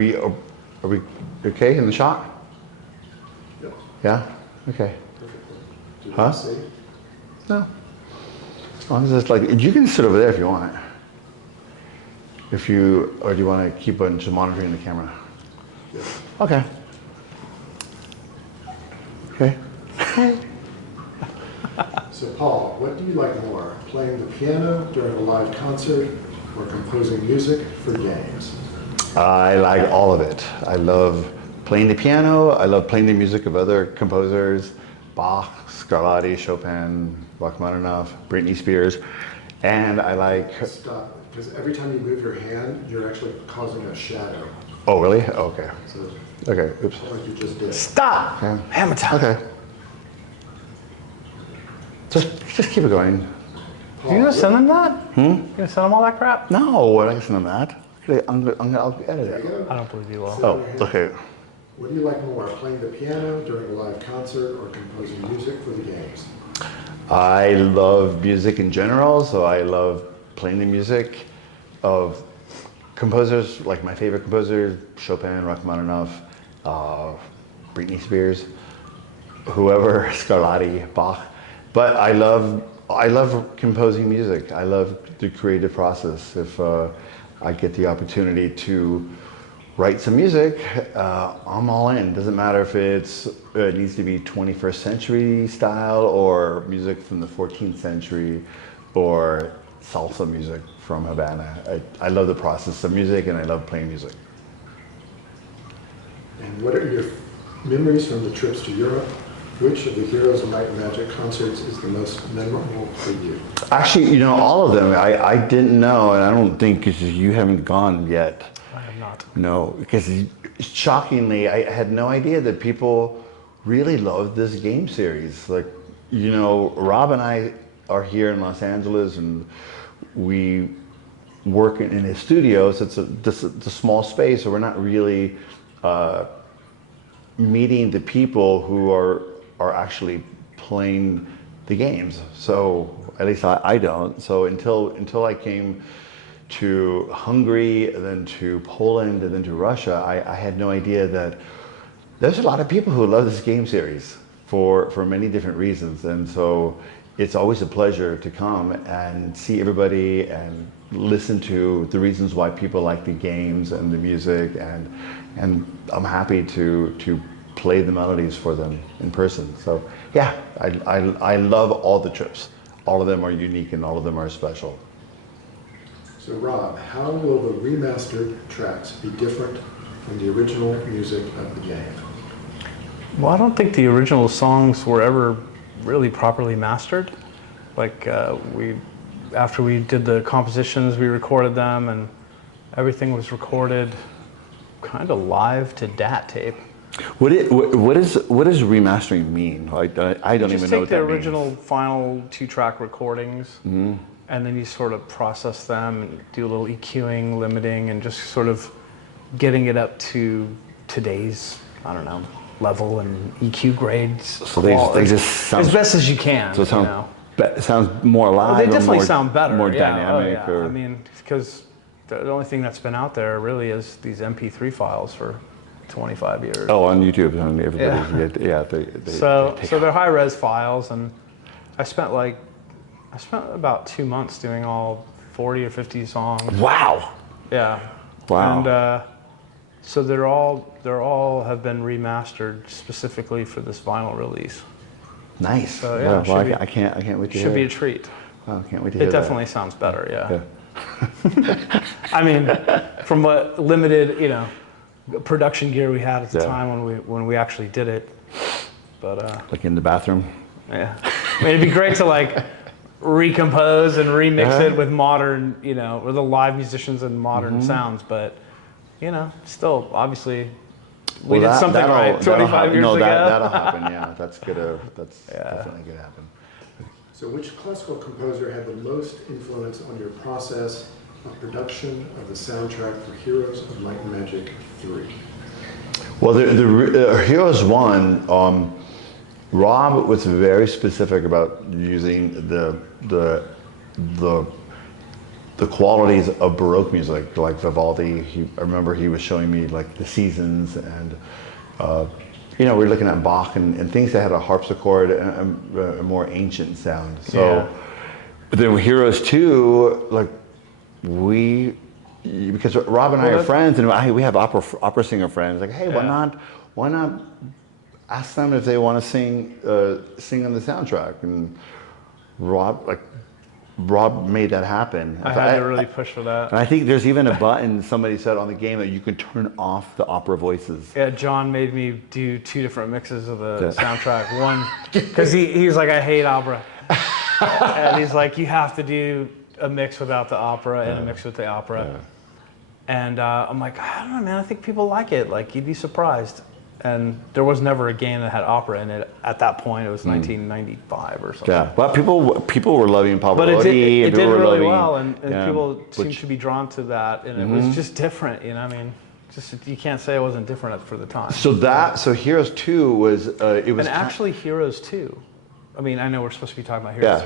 Are we okay in the shot? Yep. Yeah? Okay. Perfectly. Do you Huh? want to see? No. As long as it's like, you can sit over there if you want. Or do you want to keep on just monitoring the camera? Yes. Okay. Okay. So Paul, what do you like more, playing the piano during a live concert or composing music for games? I like all of it. I love playing the piano. I love playing the music of other composers, Bach, Scarlatti, Chopin, Rachmaninoff, Britney Spears. And I like... Stop, because every time you move your hand, you're actually causing a shadow. Oh, really? Okay. So, Okay, oops. like you just did. Stop! Okay. Hammer time. Okay. Just keep it going. Paul, You gonna send them that? Hmm? You gonna send them all that crap? No, I'm not gonna send them that. I'll edit There you it. go. I don't believe you will. Sit Oh, on your hand. okay. What do you like more, playing the piano during a live concert or composing music for the games? I love music in general, so I love playing the music of composers, like my favorite composers, Chopin, Rachmaninoff, Britney Spears, whoever, Scarlatti, Bach. But I love composing music. I love the creative process. If I get the opportunity to write some music, I'm all in. Doesn't matter if it needs to be 21st century style or music from the 14th century or salsa music from Havana. I love the process of music and I love playing music. And what are your memories from the trips to Europe? Which of the Heroes of Might and Magic concerts is the most memorable for you? Actually, all of them. I didn't know, and I don't think because you haven't gone yet. I have not. No, because shockingly, I had no idea that people really love this game series. Like, Rob and I are here in Los Angeles, and we work in his studio, so it's a small space, so we're not really meeting the people who are actually playing the games. So at least I don't. So until I came to Hungary, then to Poland, and then to Russia, I had no idea that there's a lot of people who love this game series for many different reasons. And so it's always a pleasure to come and see everybody and listen to the reasons why people like the games and the music, and I'm happy to play the melodies for them in person. So yeah, I love all the trips. All of them are unique and all of them are special. So Rob, how will the remastered tracks be different from the original music of the game? Well, I don't think the original songs were ever really properly mastered. Like after we did the compositions, we recorded them, and everything was recorded kind of live to DAT tape. What does remastering mean? I don't even know what that means. Just take the original final 2-track recordings, and then you sort of process them and do a little EQing, limiting, and just sort of getting it up to today's, I don't know, level and EQ grades. So they just sound as best as you can. So it sounds more alive. Well, they definitely more, sound better. More yeah. dynamic. Oh, yeah. Or... I mean, because the only thing that's been out there really is these MP3 files for 25 years. Oh, on YouTube, everybody. So they're high-res files, and I spent about 2 months doing all 40 or 50 songs. Wow. Yeah. Wow. And so they're all have been remastered specifically for this vinyl release. Nice. So, yeah, well, I can't wait to hear. Should be a treat. Wow, can't wait to hear. It definitely sounds better. Yeah. I mean, from what limited, production gear we had at the time when we actually did it, but like in the bathroom. Yeah, I mean, it'd be great to recompose and remix it with modern, with the live musicians and modern sounds, but still obviously we did something right 25 years ago. That'll happen. Yeah, that's definitely gonna happen. So which classical composer had the most influence on your process of production of the soundtrack for Heroes of Might and Magic 3? Well, the Heroes 1, Rob was very specific about using the the qualities of Baroque music, like Vivaldi. I remember he was showing me like the seasons, and we were looking at Bach and things that had a harpsichord and a more ancient sound. So, but then with Heroes 2, like because Rob and I are friends, and we have opera singer friends. Like, hey, why not ask them if they want to sing on the soundtrack? And Rob made that happen. I had to really push for that. And I think there's even a button somebody said on the game that you can turn off the opera voices. Yeah, John made me do 2 different mixes of the soundtrack. One, because he was like, I hate opera. And he's like, you have to do a mix without the opera and a mix with the opera. Yeah. And I'm like, I don't know, man, I think people like it. Like, you'd be surprised. And there was never a game that had opera in it at that point. It was 1995 or something. Yeah, but people were loving Pavarotti. But it did really well, and yeah, people seemed to be drawn to that, and it was just different. I mean, just you can't say it wasn't different for the time. So Heroes 2 was and actually Heroes 2. I mean, I know we're supposed to be talking about Heroes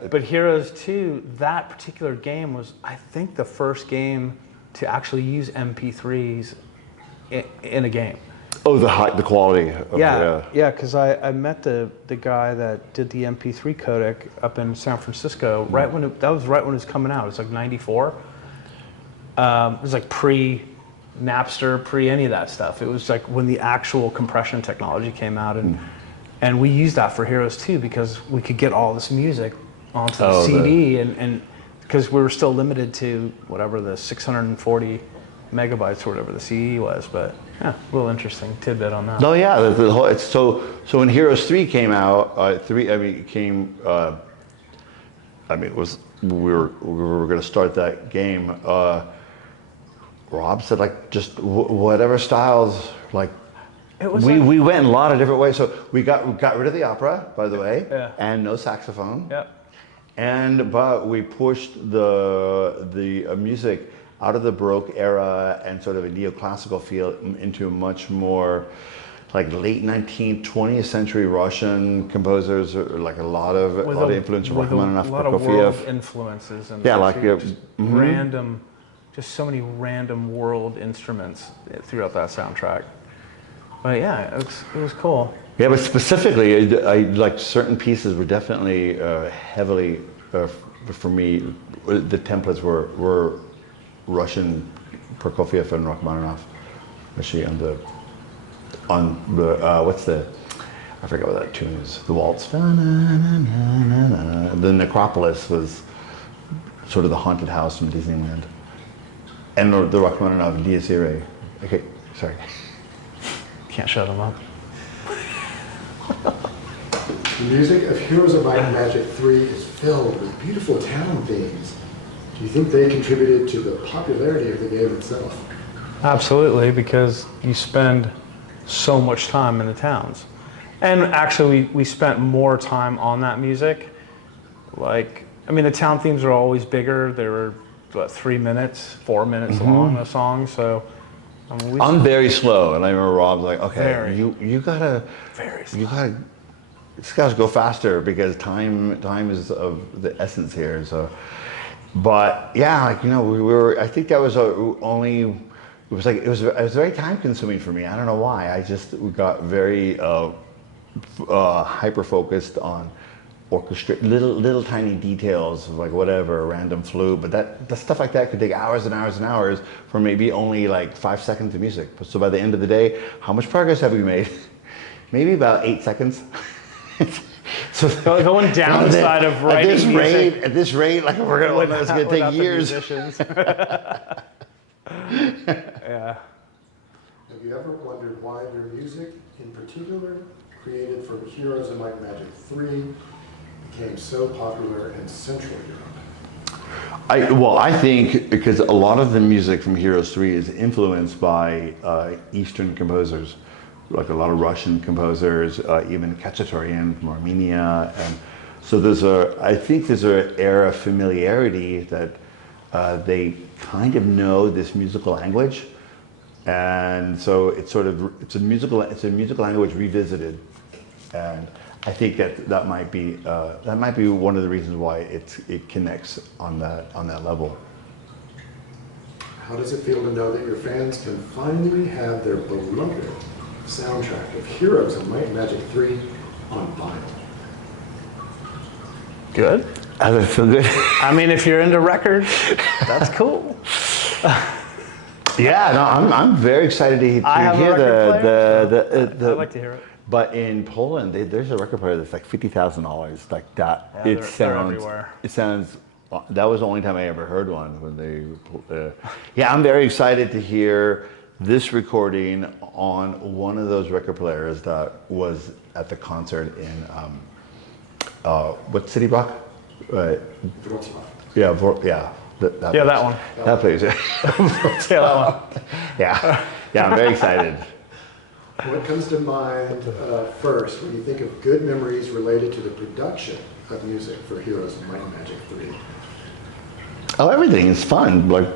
3. But Heroes 2, that particular game was, I think, the first game to actually use MP3s in a game. Oh, the quality. Because I met the guy that did the MP3 codec up in San Francisco that was right when it was coming out. It was like '94. It was like pre-Napster, pre any of that stuff. It was like when the actual compression technology came out, and we used that for Heroes 2 because we could get all this music onto the CD, and because we were still limited to whatever the 640 megabytes or whatever the CD was, but a little interesting tidbit on that. No, yeah, the whole, it's so when Heroes 3 came out, we were going to start that game. Rob said like just whatever styles, like we went in a lot of different ways. So we got rid of the opera, by the way, and no saxophone. Yep. But we pushed the music out of the Baroque era and sort of a neoclassical feel into a much more like late 19th, 20th century Russian composers, or like a lot of influence from Rachmaninoff, Prokofiev. A lot of world influences. And random, just so many random world instruments throughout that soundtrack. But yeah, it was cool. Yeah, but specifically, I like certain pieces were definitely heavily, for me, the templates were Russian, Prokofiev and Rachmaninoff, especially on the I forget what that tune is. The waltz. The Necropolis was sort of the haunted house from Disneyland, and the Rachmaninoff Dies Irae. Okay, sorry. Can't shut them up. The music of Heroes of Might and Magic 3 is filled with beautiful town themes. Do you think they contributed to the popularity of the game itself? Absolutely, because you spend so much time in the towns. And actually, we spent more time on that music. Like, I mean, the town themes are always bigger. They were, 3 minutes, 4 minutes long, a song, so... I mean, I'm very slow, and I remember Rob's like, okay, you gotta, it's gotta go faster because time is of the essence here. So, but yeah, like I think that was it was very time consuming for me. I don't know why. We got very hyper focused on little tiny details of like whatever random flute, but the stuff like that could take hours and hours and hours for maybe only like 5 seconds of music. So by the end of the day, how much progress have we made? Maybe about 8 seconds. So the one downside of writing music at this rate, like it's gonna take years. Yeah. Have you ever wondered why your music, in particular, created from Heroes of Might and Magic 3, became so popular in Central Europe? I think because a lot of the music from Heroes 3 is influenced by Eastern composers, like a lot of Russian composers, even Khachaturian from Armenia, and so I think there's an era of familiarity that they kind of know this musical language, and so it's a musical language revisited, and I think that might be one of the reasons why it connects on that level. How does it feel to know that your fans can finally have their beloved soundtrack of Heroes of Might and Magic 3 on vinyl? Good. Does it feel good? I mean, if you're into records, that's cool. Yeah, no, I'm very excited to hear I have a record player, I'd like to hear it. But in Poland, there's a record player that's like $50,000, like that. Yeah, they're everywhere. It sounds. That was the only time I ever heard one when they. Yeah, I'm very excited to hear this recording on one of those record players that was at the concert in what City Block? Wrocław. Yeah, yeah. That one. That place. Yeah. Yeah, that one. Yeah, I'm very excited. What comes to mind first when you think of good memories related to the production of music for Heroes of Might and Magic 3? Oh, everything is fun. Like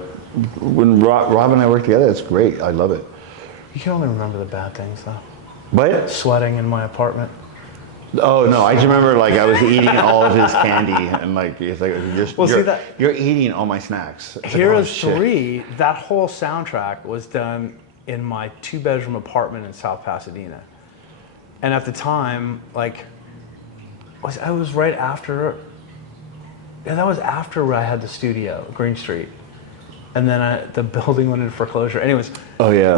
when Rob and I work together, it's great. I love it. You can only remember the bad things, though. But Sweating in my apartment. oh no, I just remember like I was eating all of his candy and like it's like you're eating all my snacks. It's Heroes like, oh, 3, that whole soundtrack was done in my 2-bedroom apartment in South Pasadena. And at the time, like, I was right after, yeah, that was after I had the studio, Green Street. And then the building went into foreclosure. Anyways, oh yeah.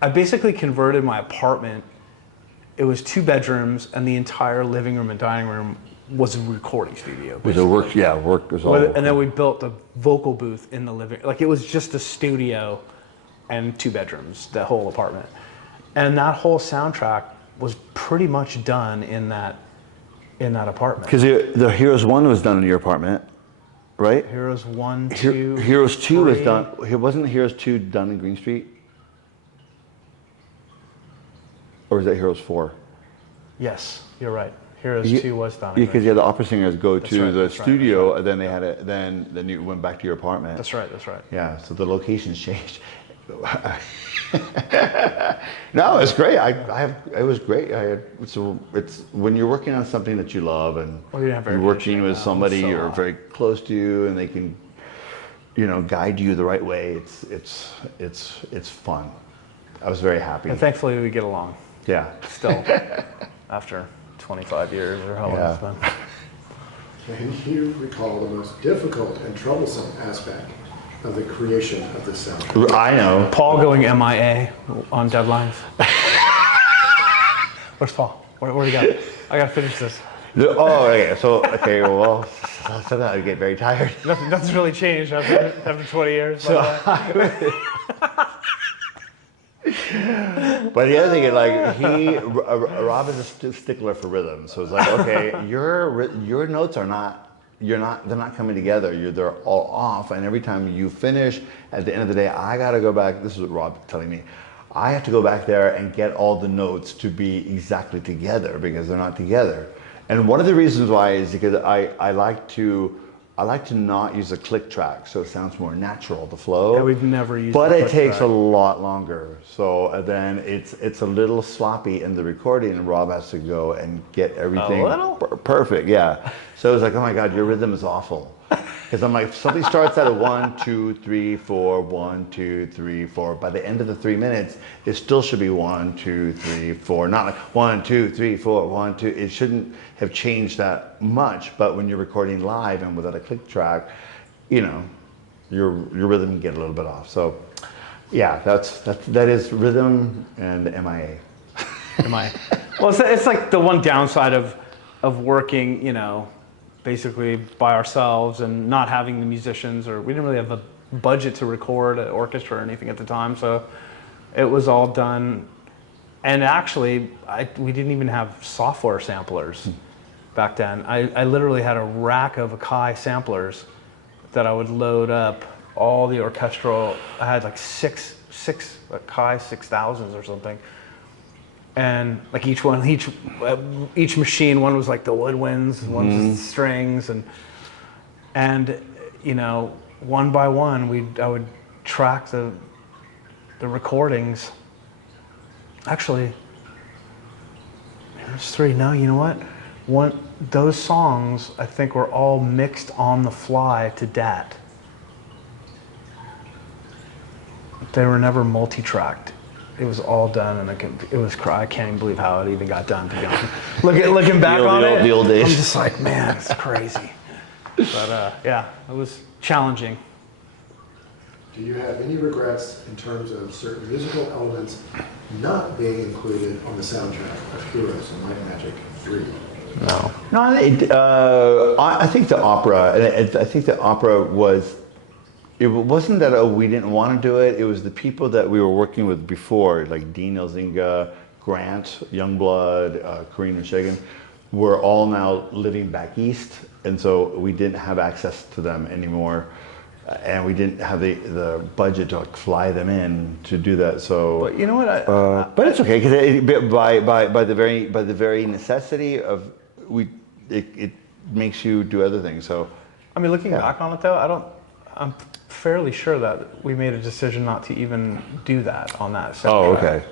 I basically converted my apartment. It was 2 bedrooms and the entire living room and dining room was a recording studio. It was a work was all. And then we built a vocal booth in the living, like it was just a studio and 2 bedrooms, the whole apartment. And that whole soundtrack was pretty much done in that apartment. Because the Heroes 1 was done in your apartment, right? Heroes 1, 2, Heroes 2 was 3. done. Wasn't Heroes 2 done in Green Street? Or was that Heroes 4? Yes, you're right. Heroes 2 was done. Because the opera singers go to the studio, right. And then they had it. Then you went back to your apartment. That's right. Yeah, so the locations changed. No, it's great. It was great. It's when you're working on something that you love and you're working with somebody you're very close to, and they can, guide you the right way. It's fun. I was very happy. And thankfully, we get along. Yeah. Still, after 25 years or how long it's been. Can you recall the most difficult and troublesome aspect of the creation of this sound? I know. Paul going MIA on deadlines. Where's Paul? Where'd he go? I gotta finish this. Oh, okay. So sometimes I get very tired. Nothing's really changed after 20 years. But the other thing is, like, Rob is a stickler for rhythm. So it's like, okay, your notes they're not coming together. They're all off. And every time you finish, at the end of the day, I got to go back. This is what Rob's telling me. I have to go back there and get all the notes to be exactly together because they're not together. And one of the reasons why is because I like to not use a click track, so it sounds more natural, the flow. Yeah, we've never used. But it takes a lot longer. So then it's a little sloppy in the recording, and Rob has to go and get everything perfect. Yeah. So it's like, oh my God, your rhythm is awful. Because I'm like, something starts at a 1, 2, 3, 4, 1, 2, 3, 4. By the end of the 3 minutes, it still should be 1, 2, 3, 4. Not like 1, 2, 3, 4, 1, 2. It shouldn't have changed that much. But when you're recording live and without a click track, your rhythm can get a little bit off. So, yeah, that is rhythm and MIA. MIA. Well, it's like the one downside of working, basically by ourselves and not having the musicians, or we didn't really have the budget to record an orchestra or anything at the time, so it was all done. And actually, we didn't even have software samplers back then. I literally had a rack of Akai samplers that I would load up all the orchestral. I had like six Akai 6000s or something. And like each machine, one was like the woodwinds, one was the strings, and one by one I would track the recordings. Actually, Heroes 3. No, you know what? Those songs I think were all mixed on the fly to DAT. They were never multi-tracked. It was all done, and it was. I can't even believe how it even got done. To be honest, looking back on it, the old days. I'm just like, man, it's crazy. But yeah, it was challenging. Do you have any regrets in terms of certain musical elements not being included on the soundtrack of Heroes of Might and Magic 3? No. No, I think the opera. I think the opera was. It wasn't that we didn't want to do it. It was the people that we were working with before, like Dean Elzinga, Grant, Youngblood, Karina Shagan, were all now living back east, and so we didn't have access to them anymore, and we didn't have the budget to like fly them in to do that. So, but you know what? But it's okay because by the very necessity of it makes you do other things. So, I mean, looking back on it though, I'm fairly sure that we made a decision not to even do that on that soundtrack. Oh, okay.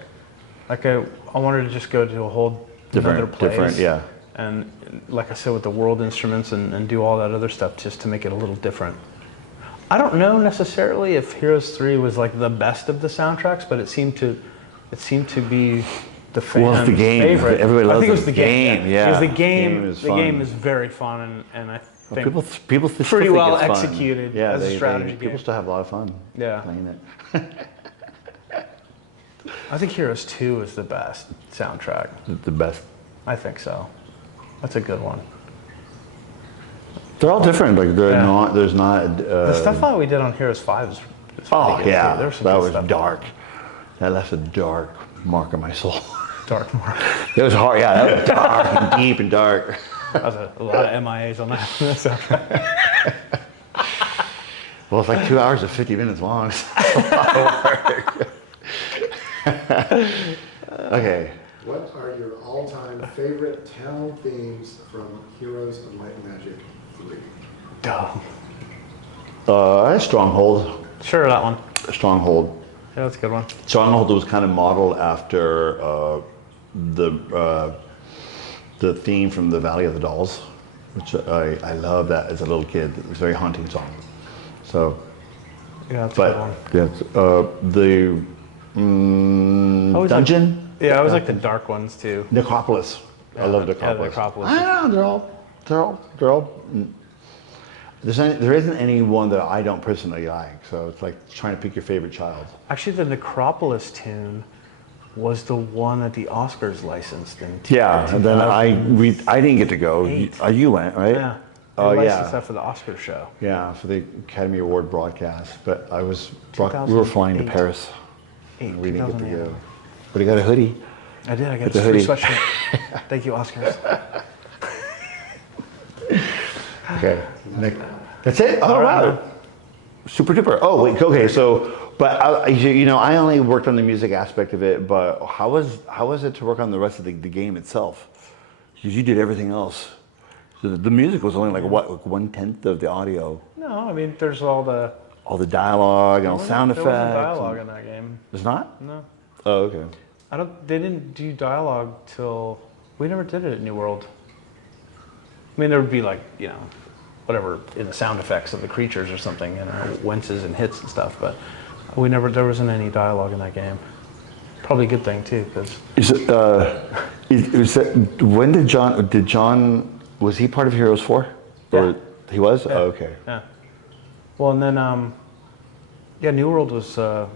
Like I wanted to just go to a whole another place. Yeah. And like I said, with the world instruments and do all that other stuff just to make it a little different. I don't know necessarily if Heroes 3 was like the best of the soundtracks, but it seemed to be the fan's favorite. Everybody loves I think it was the game. Yeah. Because the game is very fun, and I think people pretty well executed as a strategy game. People still have a lot of fun playing it. I think Heroes 2 is the best soundtrack. The best. I think so. That's a good one. They're all different. Like not. There's not. The stuff that we did on Heroes 5 is Oh yeah, there was some that good was stuff. dark. That left a dark mark on my soul. Dark mark. It was hard. Yeah, that was dark and deep and dark. That was a lot of MIAs on that soundtrack. Well, it's like 2 hours and 50 minutes long. So that's a lot of work. Okay. What are your all-time favorite town themes from Heroes of Might and Magic 3? Stronghold. Sure, that one. Stronghold. Yeah, that's a good one. Stronghold was kind of modeled after the theme from the Valley of the Dolls, which I love that as a little kid. It was a very haunting song. So, Yeah, that's a good one. the dungeon. Yeah, I was like the dark ones too. Necropolis. I love Necropolis. Yeah, the Necropolis. I don't know, they're all. There isn't any one that I don't personally like. So it's like trying to pick your favorite child. Actually, the Necropolis tune was the one that the Oscars licensed in. Yeah, and then I didn't get to go. You went, right? Yeah. Oh They yeah. licensed that for the Oscar show. Yeah, for the Academy Award broadcast. But we were flying to 2008. Paris. And we didn't get to 2008. go. But you got a hoodie. I did. I got the a free hoodie. sweatshirt. Thank you, Oscars. Okay. Nick. That's it? Oh, All right. wow. Super duper. Oh, wait. Okay. So, but I only worked on the music aspect of it, but how was it to work on the rest of the game itself? Because you did everything else. So the music was only like what, like 1/10 of the audio. No, I mean, there's all the Dialogue and all sound effects. There wasn't dialogue in that game. There's not? No. Oh, okay. They didn't do dialogue till we never did it at New World. I mean, there would be like, whatever in the sound effects of the creatures or something, winces and hits and stuff, but there wasn't any dialogue in that game. Probably a good thing too, because. When did John, was he part of Heroes 4? Yeah. Or he was? Yeah. Oh, okay. Yeah. Well, and then, New World was, I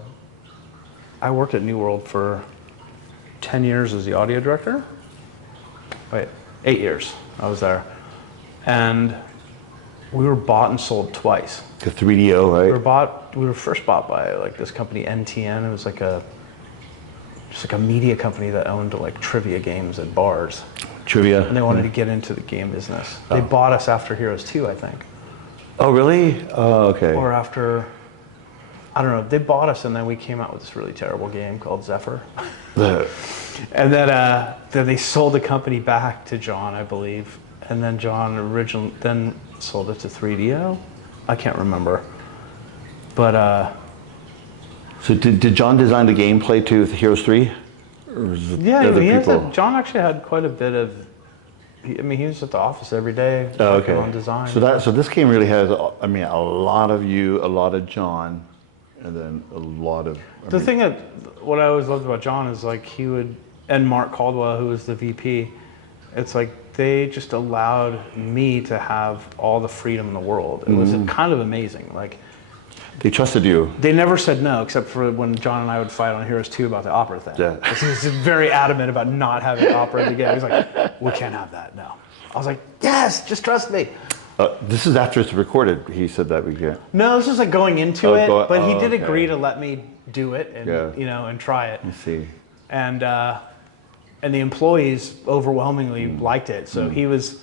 worked at New World for 10 years as the audio director. Wait, 8 years I was there. And we were bought and sold twice. The 3DO, right? We were first bought by like this company NTN. It was like just like a media company that owned like trivia games at bars. Trivia. And they wanted to get into the game business. They bought us after Heroes 2, I think. Oh, really? Oh, okay. Or after, I don't know, they bought us and then we came out with this really terrible game called Zephyr. And then they sold the company back to John, I believe. And then John then sold it to 3DO. I can't remember. But So did John design the gameplay to Heroes 3? Or is it Yeah, other he has people? John actually had quite a bit of. I mean, he was at the office every day Oh, working okay. on design. So this game really has, I mean, a lot of you, a lot of John, and then a lot of. The thing that what I always loved about John is like he would, and Mark Caldwell, who was the VP, it's like they just allowed me to have all the freedom in the world. It was kind of amazing. Like They trusted you. they never said no, except for when John and I would fight on Heroes 2 about the opera thing. Yeah. He was very adamant about not having opera in the game. He's like, we can't have that, no. I was like, yes, just trust me. This is after it's recorded. He said that we can't. No, this was like going into it, but he did okay. agree to let me do it and you know and try it. I see. And the employees overwhelmingly liked it. So he was,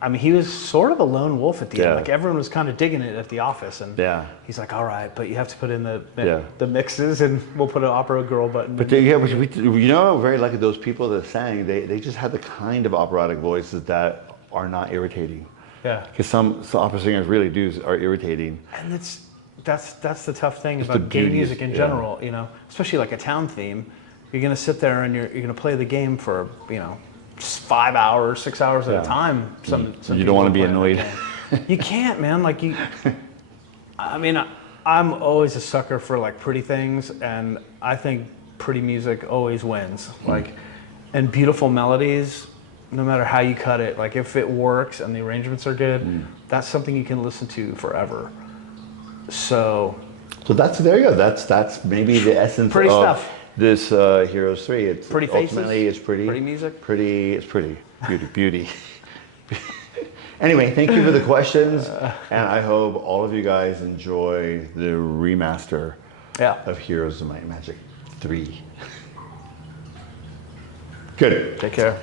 I mean, he was sort of a lone wolf at the end. Like everyone was kind of digging it at the office, and he's like, "All right, but you have to put in the mixes, and we'll put an opera girl button." But you know, very lucky those people that sang. They just had the kind of operatic voices that are not irritating. Yeah. Because some opera singers really are irritating. And that's the tough thing about game music in general. You know, especially like a town theme. You're gonna sit there and you're gonna play the game for 5 hours, 6 hours at a time. Some you don't want to be annoyed. You can't, man. Like you. I mean, I'm always a sucker for like pretty things, and I think pretty music always wins. Like, and beautiful melodies. No matter how you cut it, like if it works and the arrangements are good, that's something you can listen to forever. So There you go. That's maybe the essence pretty of stuff. This Heroes 3. It's Pretty faces. Ultimately, it's pretty. Pretty music. It's pretty. Beauty. Anyway, thank you for the questions, and I hope all of you guys enjoy the remaster of Heroes of Might and Magic 3. Good. Take care.